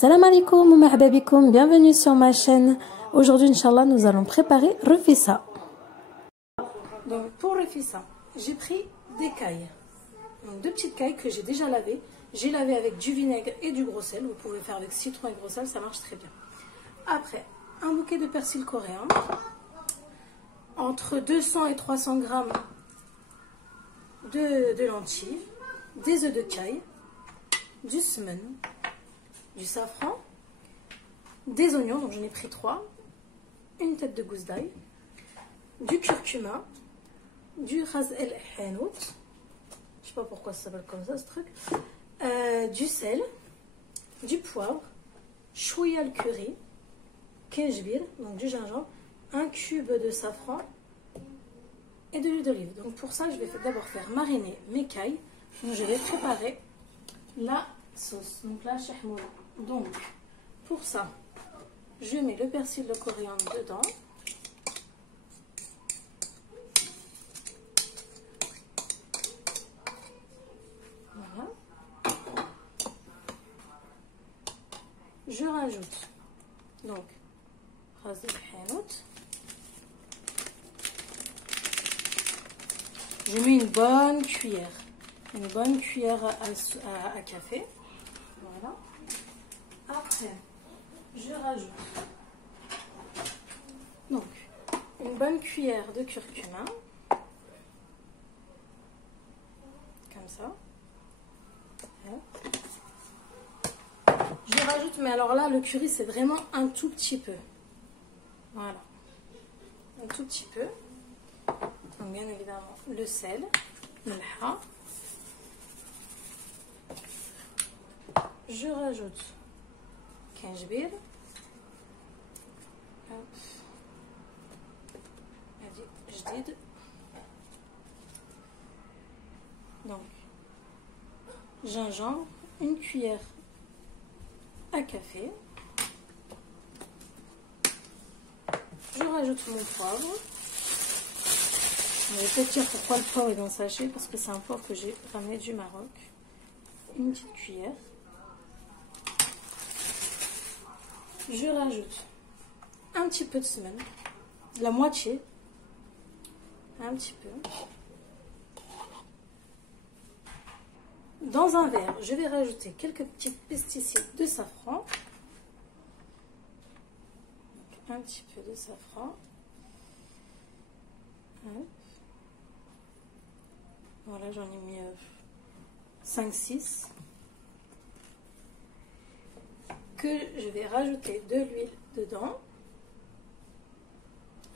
Salam alaikum, marhaba bikoum, bienvenue sur ma chaîne. Aujourd'hui, Inch'Allah, nous allons préparer rufissa. Donc, pour rufissa, j'ai pris des cailles. Donc, deux petites cailles que j'ai déjà lavées. J'ai lavé avec du vinaigre et du gros sel. Vous pouvez faire avec citron et gros sel, ça marche très bien. Après, un bouquet de persil coréen. Entre 200 et 300 grammes de lentilles. Des œufs de caille. Du semen. Du safran, des oignons, donc j'en ai pris 3, une tête de gousse d'ail, du curcuma, du ras el hanout, je sais pas pourquoi ça s'appelle comme ça ce truc, du sel, du poivre, chouïa al curry, kenjbir, donc du gingembre, un cube de safran et de l'huile d'olive. Donc pour ça, je vais d'abord faire mariner mes cailles. Donc je vais préparer la sauce, donc la chahmoula. Donc, pour ça, je mets le persil de coriandre dedans. Voilà. Je rajoute donc ras el hanout. Je mets une bonne cuillère à café. Voilà. Après, je rajoute donc une bonne cuillère de curcuma, comme ça. Je rajoute, mais alors là, le curry, c'est vraiment un tout petit peu. Voilà, un tout petit peu. Donc, bien évidemment, le sel, le lha. Je rajoute kenjbir, jdid, donc gingembre, une cuillère à café, je rajoute mon poivre. Je vais peut-être dire pourquoi le poivre est dans le sachet, parce que c'est un poivre que j'ai ramené du Maroc, une petite cuillère. Je rajoute un petit peu de semen, la moitié, un petit peu. Dans un verre, je vais rajouter quelques petits pesticides de safran. Donc, un petit peu de safran. Voilà, j'en ai mis 5-6. Que je vais rajouter de l'huile dedans,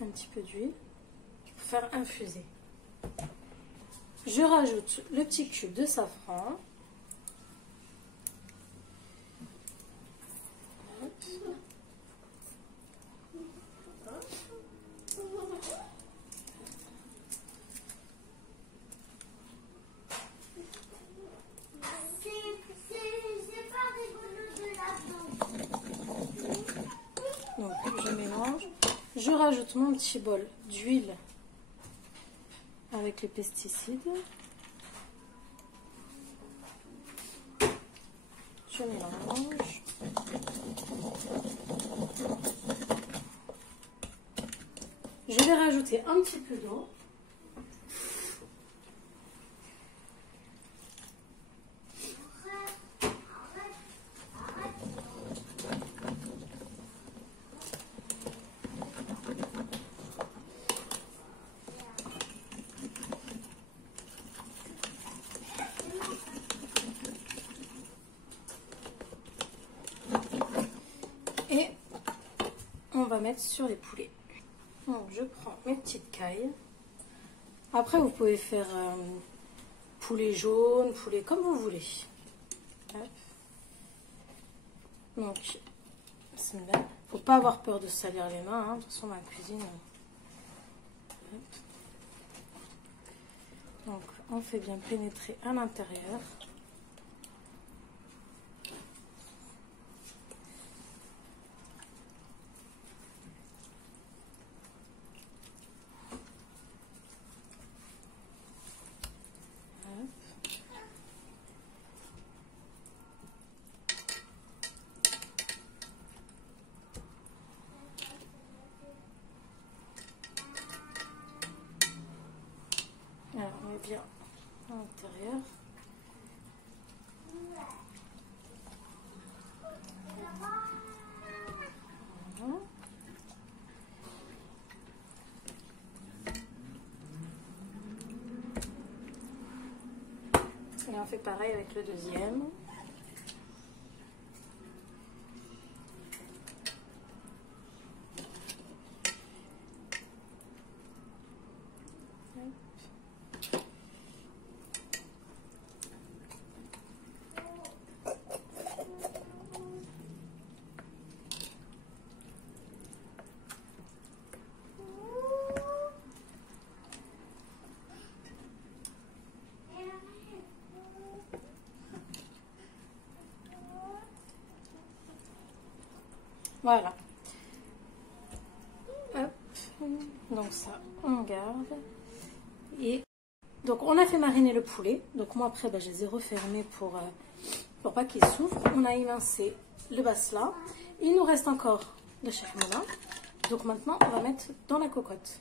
un petit peu d'huile pour faire infuser. Je rajoute le petit cube de safran. Donc je mélange, je rajoute mon petit bol d'huile avec les pesticides, je mélange, je vais rajouter un petit peu d'eau. Et on va mettre sur les poulets. Donc je prends mes petites cailles. Après vous pouvez faire poulet jaune, poulet comme vous voulez. Hop. Donc, faut pas avoir peur de se salir les mains. Hein. De toute façon, dans la cuisine. Hop. Donc on fait bien pénétrer à l'intérieur. bien à l'intérieur. Voilà. Et on fait pareil avec le deuxième. Voilà. Hop. Donc ça, on garde. Et donc on a fait mariner le poulet. Donc moi après, je les ai refermés pour pas qu'ils souffrent. On a émincé le basla. Il nous reste encore le chahmoula. Donc maintenant, on va mettre dans la cocotte.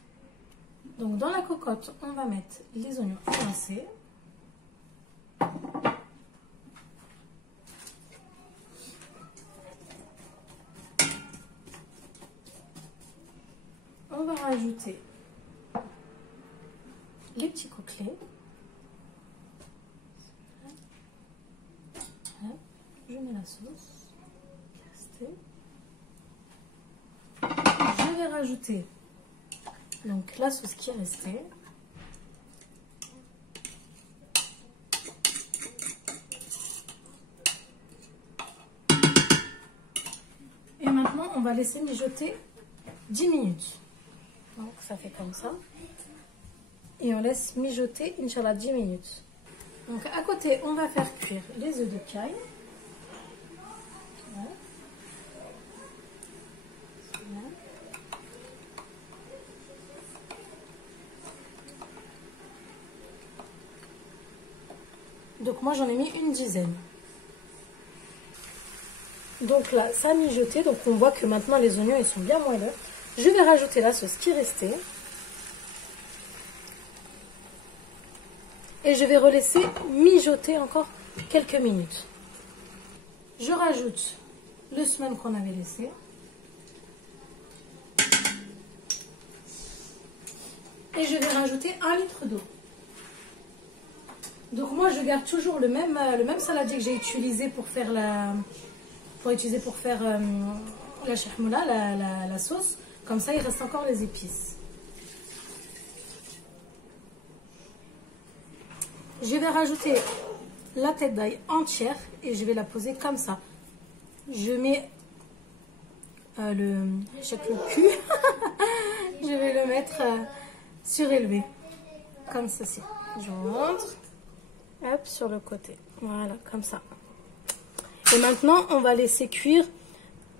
Donc dans la cocotte, on va mettre les oignons émincés. On va rajouter les petits côtelets. Je mets la sauce. Je vais rajouter donc la sauce qui est restée. Et maintenant, on va laisser mijoter 10 minutes. Donc ça fait comme ça. Et on laisse mijoter, Inch'Allah, 10 minutes. Donc à côté, on va faire cuire les œufs de caille. Voilà. Voilà. Donc moi j'en ai mis une dizaine. Donc là, ça a mijoté. Donc on voit que maintenant les oignons ils sont bien moelleux. Je vais rajouter la sauce qui restait. Et je vais relaisser mijoter encore quelques minutes. Je rajoute le semen qu'on avait laissé. Et je vais rajouter 1 litre d'eau. Donc moi je garde toujours le même saladier que j'ai utilisé pour faire la chahmoula, la sauce. Comme ça il reste encore les épices. Je vais rajouter la tête d'ail entière et je vais la poser comme ça. Je mets le cul. Je vais le mettre surélevé. Comme ceci. Je montre. Hop, sur le côté. Voilà, comme ça. Et maintenant, on va laisser cuire,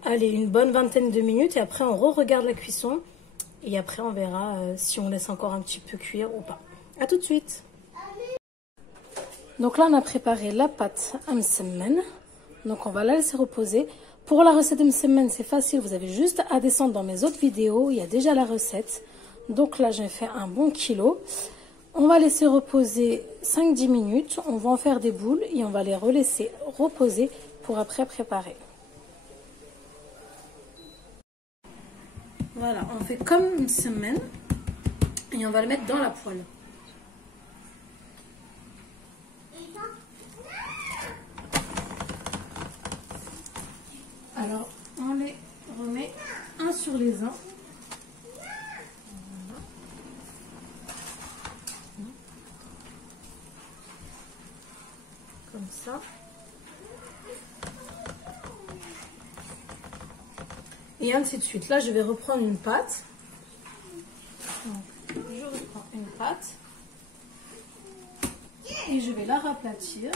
allez, une bonne vingtaine de minutes. Et après, on re-regarde la cuisson. Et après, on verra si on laisse encore un petit peu cuire ou pas. A tout de suite. Donc là, on a préparé la pâte à msemen. Donc on va la laisser reposer. Pour la recette de msemen, c'est facile. Vous avez juste à descendre dans mes autres vidéos. Il y a déjà la recette. Donc là, j'ai fait un bon kilo. On va laisser reposer 5-10 minutes. On va en faire des boules et on va les relaisser reposer pour après préparer. Voilà, on fait comme une semaine et on va le mettre dans la poêle. Alors, on les remet un sur les uns. Comme ça. Et ainsi de suite. Là, je vais reprendre une pâte. Donc, je reprends une pâte. Et je vais la raplatir.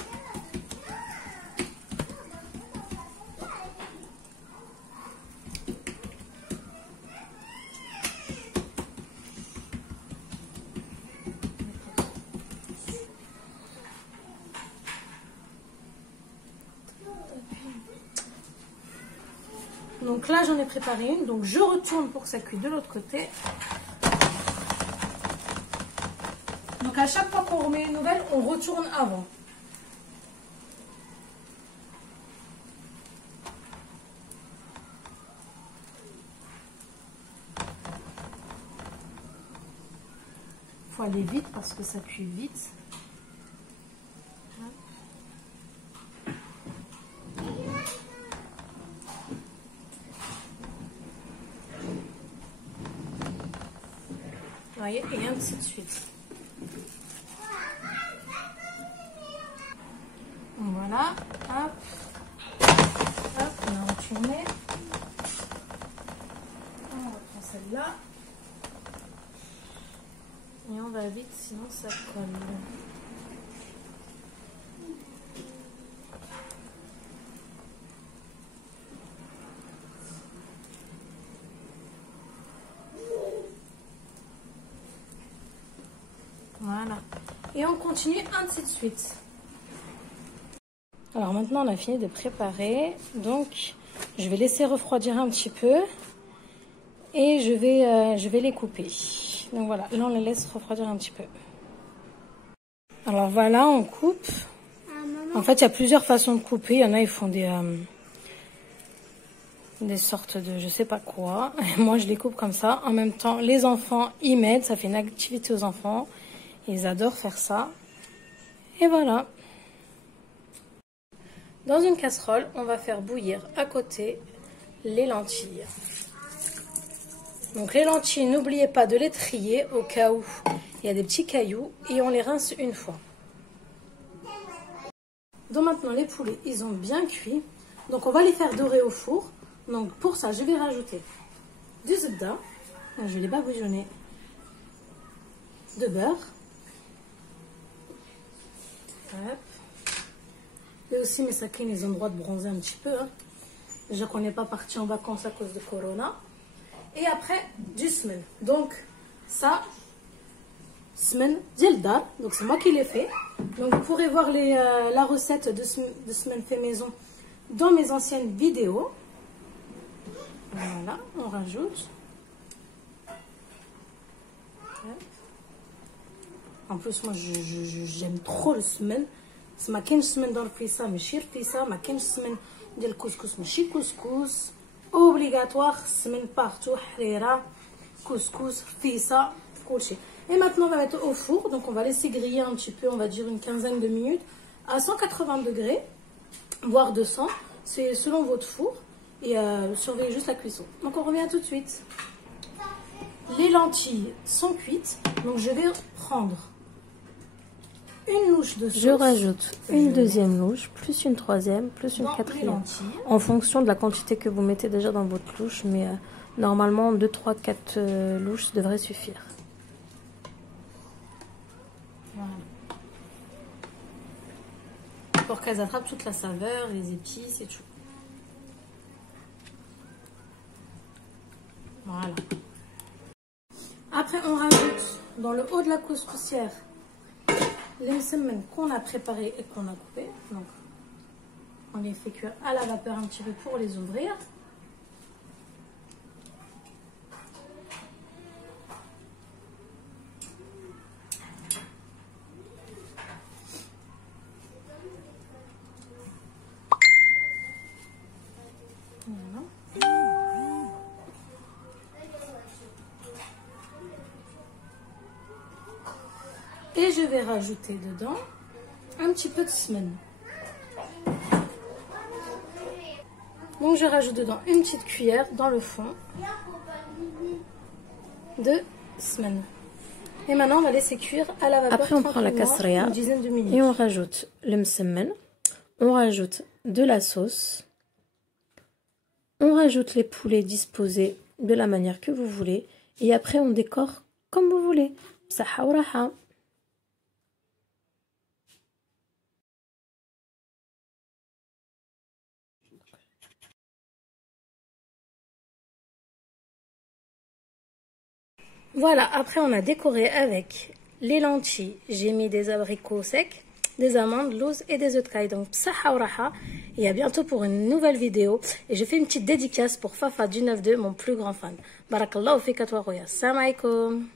Donc là, j'en ai préparé une. Donc je retourne pour que ça cuise de l'autre côté. Donc à chaque fois qu'on remet une nouvelle, on retourne avant. Il faut aller vite parce que ça cuit vite. Voyez, et ainsi de suite. Voilà, hop, hop, on a retourné. On reprend celle-là. Et on va vite, sinon ça colle. Voilà. Et on continue ainsi de suite. Alors maintenant on a fini de préparer. Donc je vais laisser refroidir un petit peu. Et je vais les couper. Donc voilà, là on les laisse refroidir un petit peu. Alors voilà, on coupe. En fait il y a plusieurs façons de couper. Il y en a ils font des sortes de je sais pas quoi. Et moi je les coupe comme ça. En même temps les enfants y m'aident. Ça fait une activité aux enfants. Ils adorent faire ça. Et voilà. Dans une casserole, on va faire bouillir à côté les lentilles. Donc les lentilles, n'oubliez pas de les trier au cas où il y a des petits cailloux et on les rince une fois. Donc maintenant les poulets, ils ont bien cuit. Donc on va les faire dorer au four. Donc pour ça, je vais rajouter du zebda. Je vais les babouillonner. De beurre. Hop. Et aussi mes sacrines, ils ont le droit de bronzer un petit peu. Hein. Déjà qu'on n'est pas parti en vacances à cause de Corona. Et après, du semen. Donc, ça, semen d'Ildar. Donc, c'est moi qui l'ai fait. Donc, vous pourrez voir la recette de semen fait maison dans mes anciennes vidéos. Voilà, on rajoute. En plus, moi, j'aime trop le semen. C'est ma كاينش semen dans le fissa, mais chez le fissa, ma كاينش semen ديال الكسكس ماشي couscous. Obligatoire, semen partout, harira, couscous, fissa, couché. Et maintenant, on va mettre au four. Donc, on va laisser griller un petit peu, on va dire une quinzaine de minutes, à 180 degrés, voire 200. C'est selon votre four. Et surveillez juste la cuisson. Donc, on revient tout de suite. Les lentilles sont cuites. Donc, je vais prendre une louche de sauce. Je rajoute une deuxième louche, plus une troisième, plus une quatrième. En fonction de la quantité que vous mettez déjà dans votre louche. Mais normalement, 2, 3, 4 louches devraient suffire. Voilà. Pour qu'elles attrapent toute la saveur, les épices et tout. Voilà. Après, on rajoute dans le haut de la couscoussière les msemen qu'on a préparés et qu'on a coupés. Donc, on les fait cuire à la vapeur un petit peu pour les ouvrir. Voilà. Et je vais rajouter dedans un petit peu de semen. Donc je rajoute dedans une petite cuillère dans le fond de semen. Et maintenant on va laisser cuire à la vapeur. Après on prend la casseria une dizaine de minutes. Et on rajoute le msemen. On rajoute de la sauce. On rajoute les poulets disposés de la manière que vous voulez. Et après on décore comme vous voulez. Bsaha ou raha. Voilà, après on a décoré avec les lentilles. J'ai mis des abricots secs, des amandes, l'ose et des œufs de caille. Donc, psaha ou raha. Et à bientôt pour une nouvelle vidéo. Et je fais une petite dédicace pour Fafa du 9-2, mon plus grand fan. Barakallahu fika wa roya. Salam alaikum.